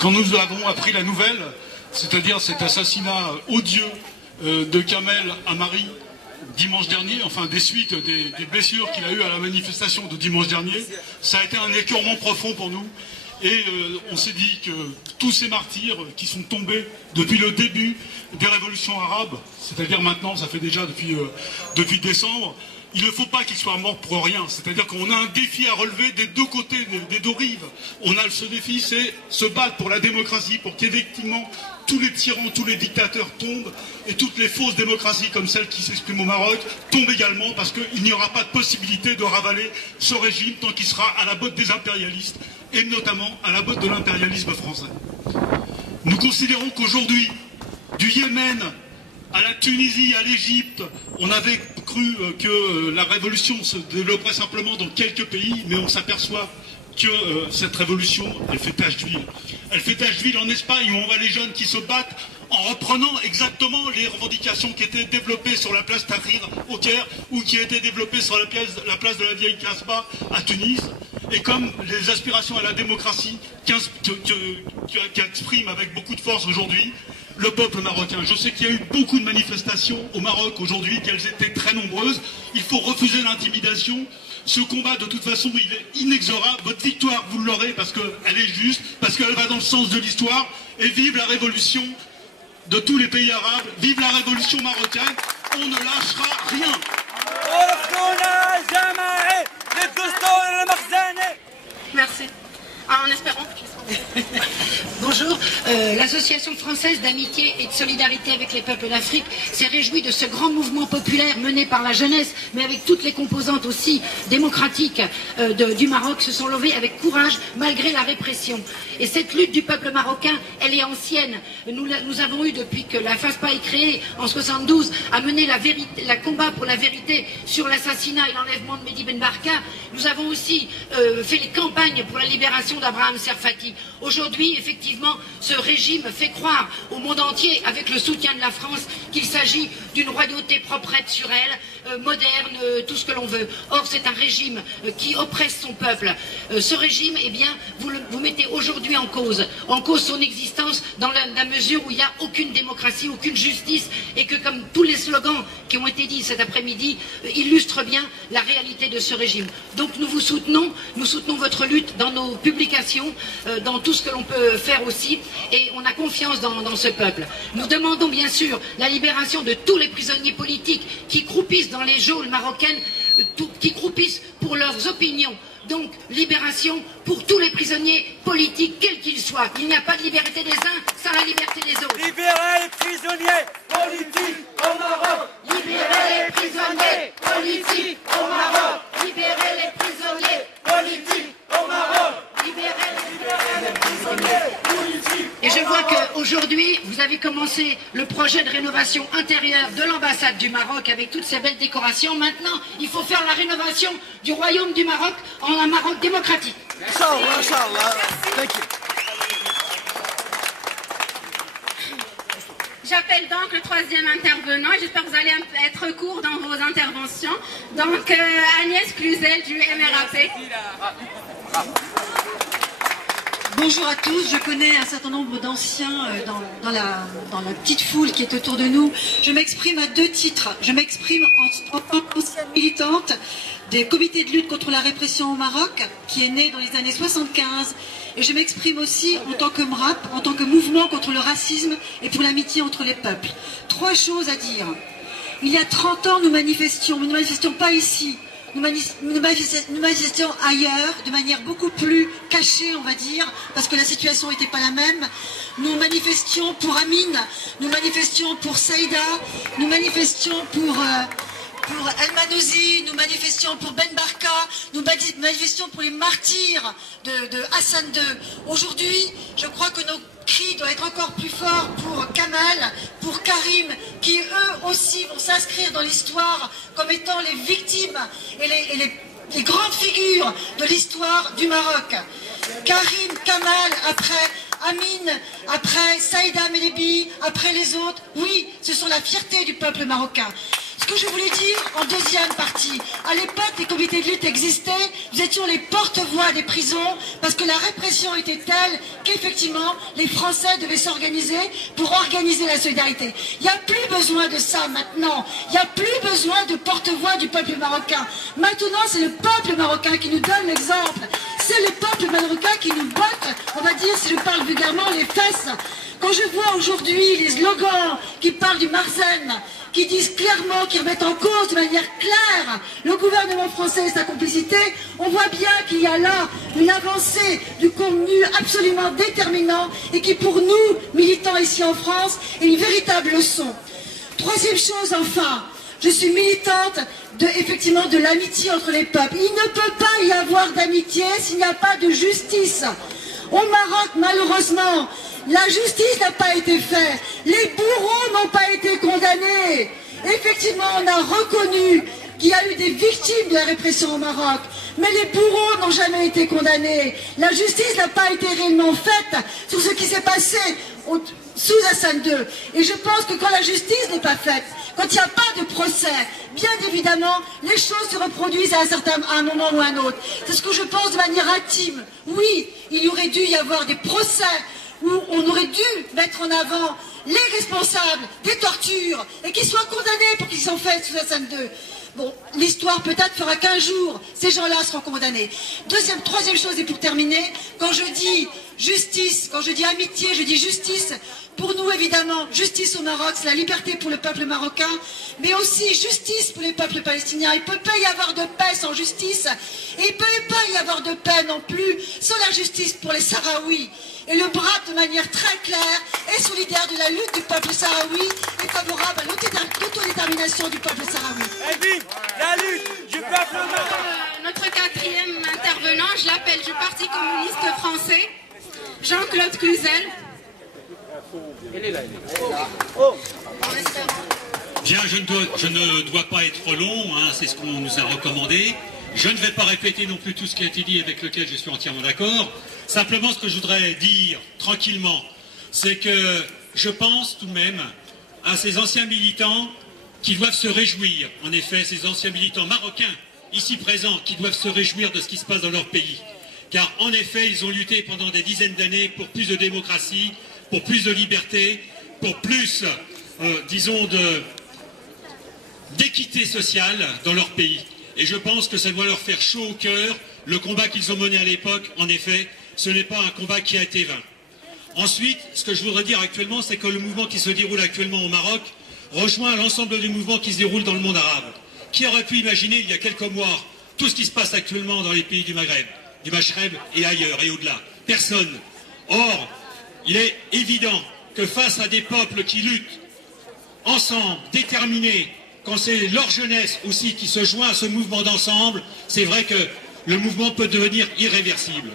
quand nous avons appris la nouvelle, c'est-à-dire cet assassinat odieux de Kamel Amari dimanche dernier, enfin des suites des blessures qu'il a eues à la manifestation de dimanche dernier, ça a été un écœurement profond pour nous. Et on s'est dit que tous ces martyrs qui sont tombés depuis le début des révolutions arabes, c'est-à-dire maintenant, ça fait déjà depuis décembre, il ne faut pas qu'ils soient morts pour rien. C'est-à-dire qu'on a un défi à relever des deux côtés, des deux rives. On a ce défi, c'est se battre pour la démocratie, pour qu'effectivement tous les tyrans, tous les dictateurs tombent et toutes les fausses démocraties comme celle qui s'exprime au Maroc tombent également, parce qu'il n'y aura pas de possibilité de ravaler ce régime tant qu'il sera à la botte des impérialistes et notamment à la botte de l'impérialisme français. Nous considérons qu'aujourd'hui, du Yémen à la Tunisie, à l'Égypte, on avait cru que la révolution se développerait simplement dans quelques pays, mais on s'aperçoit que cette révolution, elle fait tache d'huile. Elle fait tache d'huile en Espagne, où on voit les jeunes qui se battent en reprenant exactement les revendications qui étaient développées sur la place Tahrir au Caire, ou qui étaient développées sur la place de la vieille Casbah à Tunis, et comme les aspirations à la démocratie qu'exprime avec beaucoup de force aujourd'hui le peuple marocain. Je sais qu'il y a eu beaucoup de manifestations au Maroc aujourd'hui, qu'elles étaient très nombreuses. Il faut refuser l'intimidation. Ce combat, de toute façon, il est inexorable. Votre victoire, vous l'aurez parce qu'elle est juste, parce qu'elle va dans le sens de l'histoire. Et vive la révolution de tous les pays arabes. Vive la révolution marocaine. On ne lâchera rien. Merci. En espérant qu'ils sont... Bonjour, l'association française d'amitié et de solidarité avec les peuples d'Afrique s'est réjouie de ce grand mouvement populaire mené par la jeunesse, mais avec toutes les composantes aussi démocratiques du Maroc, se sont levées avec courage malgré la répression. Et cette lutte du peuple marocain, elle est ancienne. Nous avons eu, depuis que la FASPA est créée en 72, à mener la combat pour la vérité sur l'assassinat et l'enlèvement de Mehdi Ben Barka. Nous avons aussi fait les campagnes pour la libération d'Abraham Serfati. Aujourd'hui, effectivement, ce régime fait croire au monde entier, avec le soutien de la France, qu'il s'agit d'une royauté proprette sur elle, moderne, tout ce que l'on veut. Or, c'est un régime qui oppresse son peuple. Ce régime, eh bien, vous mettez aujourd'hui en cause son existence dans la mesure où il n'y a aucune démocratie, aucune justice, et que, comme tous les slogans qui ont été dits cet après-midi, illustrent bien la réalité de ce régime. Donc, nous vous soutenons, nous soutenons votre lutte dans nos publications, dans tout ce que l'on peut faire aussi, et on a confiance dans ce peuple. Nous demandons bien sûr la libération de tous les prisonniers politiques qui croupissent dans les geôles marocaines, qui croupissent pour leurs opinions. Donc, libération pour tous les prisonniers politiques, quels qu'ils soient. Il n'y a pas de liberté des uns sans la liberté des autres. Libérez les prisonniers politiques au Maroc. Libérez les prisonniers politiques au Maroc. Libérez les prisonniers politiques au Maroc. Libérez les prisonniers politiques. Et je vois qu'aujourd'hui, vous avez commencé le projet de rénovation intérieure de l'ambassade du Maroc avec toutes ces belles décorations. Maintenant, il faut faire la rénovation du royaume du Maroc en un Maroc démocratique. J'appelle donc le troisième intervenant. J'espère que vous allez être court dans vos interventions. Donc, Agnès Cluzel du MRAP. Bonjour à tous, je connais un certain nombre d'anciens dans la petite foule qui est autour de nous. Je m'exprime à deux titres. Je m'exprime en tant qu'ancienne militante des comités de lutte contre la répression au Maroc, qui est né dans les années 75. Et je m'exprime aussi en tant que MRAP, en tant que mouvement contre le racisme et pour l'amitié entre les peuples. Trois choses à dire. Il y a 30 ans, nous ne manifestions pas ici. Nous manifestions ailleurs, de manière beaucoup plus cachée, on va dire, parce que la situation n'était pas la même. Nous manifestions pour Amine, nous manifestions pour Saïda, nous manifestions pour El Manouzi, nous manifestions pour Ben Barka, nous manifestions pour les martyrs de Hassan II. Aujourd'hui, je crois que nos cris doivent être encore plus forts pour Kamal, pour Karim, qui eux aussi vont s'inscrire dans l'histoire comme étant les victimes et les grandes figures de l'histoire du Maroc. Karim, Kamal, après Amine, après Saïda Melebi, après les autres, oui, ce sont la fierté du peuple marocain. Ce que je voulais dire en deuxième partie, à l'époque, les comités de lutte existaient, nous étions les porte-voix des prisons, parce que la répression était telle qu'effectivement, les Français devaient s'organiser pour organiser la solidarité. Il n'y a plus besoin de ça maintenant, il n'y a plus besoin de porte-voix du peuple marocain. Maintenant, c'est le peuple marocain qui nous donne l'exemple, c'est le peuple marocain qui nous botte, on va dire, si je parle vulgairement, les fesses. Quand je vois aujourd'hui les slogans qui parlent du Marzen, qui disent clairement, qui remettent en cause de manière claire le gouvernement français et sa complicité, on voit bien qu'il y a là une avancée du contenu absolument déterminant et qui pour nous, militants ici en France, est une véritable leçon. Troisième chose enfin, je suis militante effectivement de l'amitié entre les peuples. Il ne peut pas y avoir d'amitié s'il n'y a pas de justice. Au Maroc, malheureusement, la justice n'a pas été faite, les bourreaux n'ont pas été condamnés. Effectivement, on a reconnu qu'il y a eu des victimes de la répression au Maroc, mais les bourreaux n'ont jamais été condamnés. La justice n'a pas été réellement faite sur ce qui s'est passé sous Hassan II. Et je pense que quand la justice n'est pas faite, quand il n'y a pas de procès, bien évidemment, les choses se reproduisent à un moment ou à un autre. C'est ce que je pense de manière intime. Oui, il y aurait dû y avoir des procès où on aurait dû mettre en avant les responsables des tortures et qu'ils soient condamnés pour qu'ils soient faits sous Hassan II. Bon, l'histoire peut-être fera qu'un jour, ces gens-là seront condamnés. Troisième chose, et pour terminer, quand je dis justice, quand je dis amitié, je dis justice. Pour nous, évidemment, justice au Maroc, c'est la liberté pour le peuple marocain, mais aussi justice pour les peuples palestiniens. Il ne peut pas y avoir de paix sans justice, et il ne peut pas y avoir de paix non plus sans la justice pour les Sahraouis. Et le BRAT, de manière très claire, est solidaire de la lutte du peuple sahraoui et favorable à l'autodétermination du peuple sahraoui. Et vive la lutte du peuple marocain. Notre quatrième intervenant, je l'appelle du Parti communiste français, Jean-Claude Cluzel. Bien, je ne dois pas être long, hein, c'est ce qu'on nous a recommandé. Je ne vais pas répéter non plus tout ce qui a été dit avec lequel je suis entièrement d'accord. Simplement, ce que je voudrais dire tranquillement, c'est que je pense tout de même à ces anciens militants qui doivent se réjouir. En effet, ces anciens militants marocains, ici présents, qui doivent se réjouir de ce qui se passe dans leur pays. Car en effet, ils ont lutté pendant des dizaines d'années pour plus de démocratie, pour plus de liberté, pour plus, disons, d'équité sociale dans leur pays. Et je pense que ça doit leur faire chaud au cœur. Le combat qu'ils ont mené à l'époque, en effet, ce n'est pas un combat qui a été vain. Ensuite, ce que je voudrais dire actuellement, c'est que le mouvement qui se déroule actuellement au Maroc rejoint l'ensemble du mouvement qui se déroule dans le monde arabe. Qui aurait pu imaginer, il y a quelques mois, tout ce qui se passe actuellement dans les pays du Maghreb, du Machreb et ailleurs et au-delà? Personne. Or, il est évident que face à des peuples qui luttent ensemble, déterminés, quand c'est leur jeunesse aussi qui se joint à ce mouvement d'ensemble, c'est vrai que le mouvement peut devenir irréversible.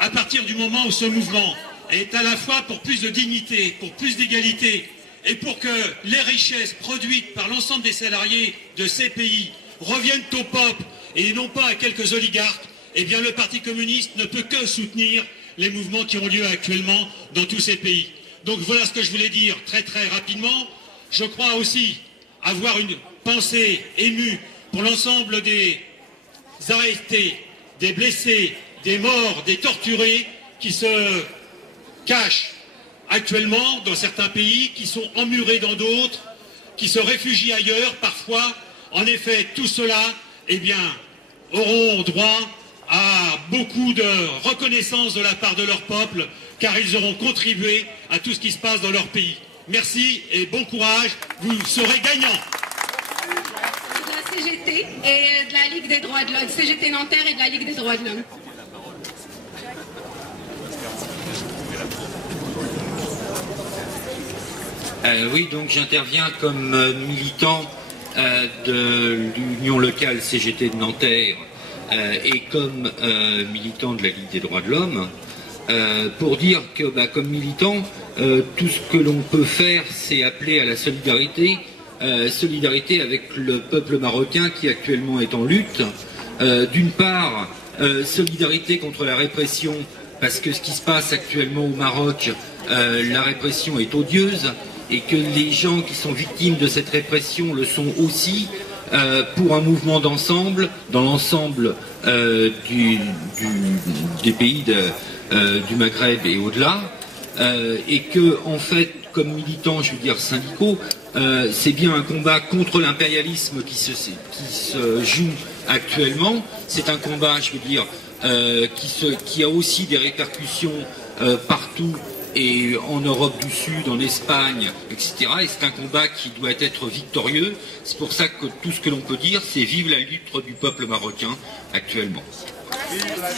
À partir du moment où ce mouvement est à la fois pour plus de dignité, pour plus d'égalité, et pour que les richesses produites par l'ensemble des salariés de ces pays reviennent au peuple et non pas à quelques oligarques, eh bien le Parti communiste ne peut que soutenir les mouvements qui ont lieu actuellement dans tous ces pays. Donc voilà ce que je voulais dire très très rapidement. Je crois aussi avoir une pensée émue pour l'ensemble des arrêtés, des blessés, des morts, des torturés qui se cachent actuellement dans certains pays, qui sont emmurés dans d'autres, qui se réfugient ailleurs parfois. En effet, tout cela, eh bien, auront droit à beaucoup de reconnaissance de la part de leur peuple, car ils auront contribué à tout ce qui se passe dans leur pays. Merci et bon courage, vous serez gagnants. De la CGT et de la Ligue des droits de l'homme, CGT Nanterre et de la Ligue des droits de l'homme. Oui, donc j'interviens comme militant de l'Union locale CGT de Nanterre et comme militant de la Ligue des droits de l'homme, pour dire que comme militant, tout ce que l'on peut faire, c'est appeler à la solidarité, solidarité avec le peuple marocain qui actuellement est en lutte. D'une part, solidarité contre la répression, parce que ce qui se passe actuellement au Maroc, la répression est odieuse. et que les gens qui sont victimes de cette répression le sont aussi, pour un mouvement d'ensemble, dans l'ensemble des pays du Maghreb et au-delà, et que, en fait, comme militants, je veux dire syndicaux, c'est bien un combat contre l'impérialisme qui se joue actuellement. C'est un combat, je veux dire, qui a aussi des répercussions partout, et en Europe du Sud, en Espagne, etc. Et c'est un combat qui doit être victorieux. C'est pour ça que tout ce que l'on peut dire, c'est vive la lutte du peuple marocain actuellement. Vive la